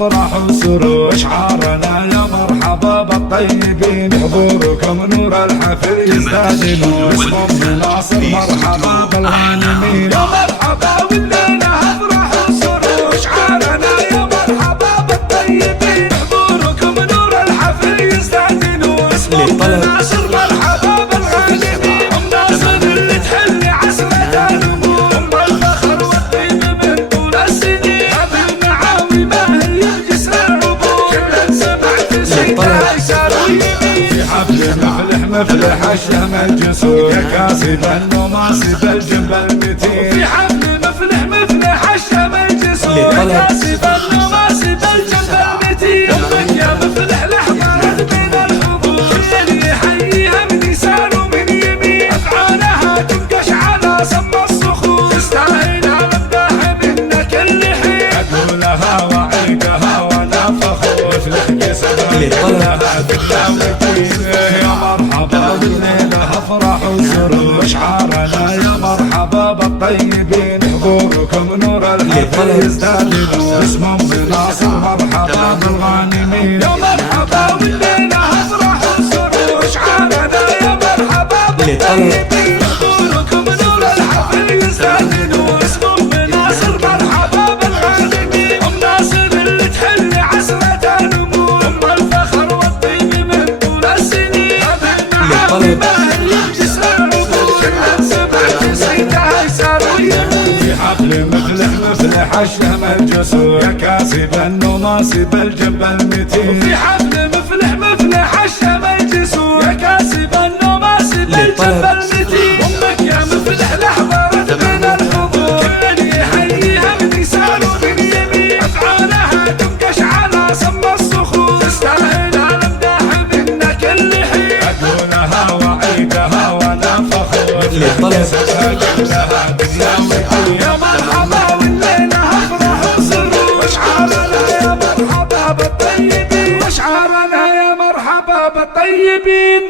افراح وسرور. اشعارنا يا مرحبا بالطيبين، حضوركم نور الحفل يزداد نور. اسم ام ناصر مرحبا بالغانمين، يا مرحبا والليله افراح وسرور. اشعارنا يا مرحبا بالطيبين، حضوركم نور الحفل يزداد نور. اسم ام ناصر مرحبا بالغانمين، ام ناصر اللي تحل عسرة الامور. ام الفخر والطيب من طول السنين، هذه المعاوي ما هي جسر العبور. كل سمعت سيدها يسار ويمين، في حفل مفلح مفلح الشهم الجسور. يا كاسب النماصب الجنب المتين، في حفل مفلح مفلح الشهم الجسور. يا كاسب النماصب الجنب المتين، امك يا مفلح لحظات بين الحضور. اللي يحييها من يسار ومن يمين، افعالها تنقش على سم الصخور. تستاهل على مداح منك كل حين، اقولها واعيدها وانا فخور. افلح جسمها لها بالداوتين، يا مرحبا بالليله افراح وسرور. اشعارنا يا مرحبا بالطيبين، حضوركم نور الحفل يزداد نور. اسم ام ناصر مرحبا بالغانمين، يا مرحبا والليله افراح وسرور. اشعارنا يا مرحبا بالطيبين، حضوركم نور الحفل يزداد نور. اسم ام ناصر مرحبا بالغانمين، ام ناصر اللي تحل عسرة الامور. ام الفخر والطيب من طول السنين، هذه المعاوي ما هي جسر العبور. كل سمعت سيدها يسار ويمين، في حفل مفلح مفلح الشهم الجسور. يا كاسب النماصب الجنب المتين، في حفل مفلح مفلح الشهم الجسور. يا كاسب النماصب الجنب المتين، امك يا مفلح لحظات بين الحضور. كل يحييها من يسار ومن يمين، افعالها تنقش على سم الصخور. تستاهل على مداح منك كل حين، اقولها واعيدها وانا فخور. لها بالداوتين، يا مرحبا والليله افراح وسرور. اشعارنا يا مرحبا بالطيبين، واشعارنا يا مرحبا بالطيبين.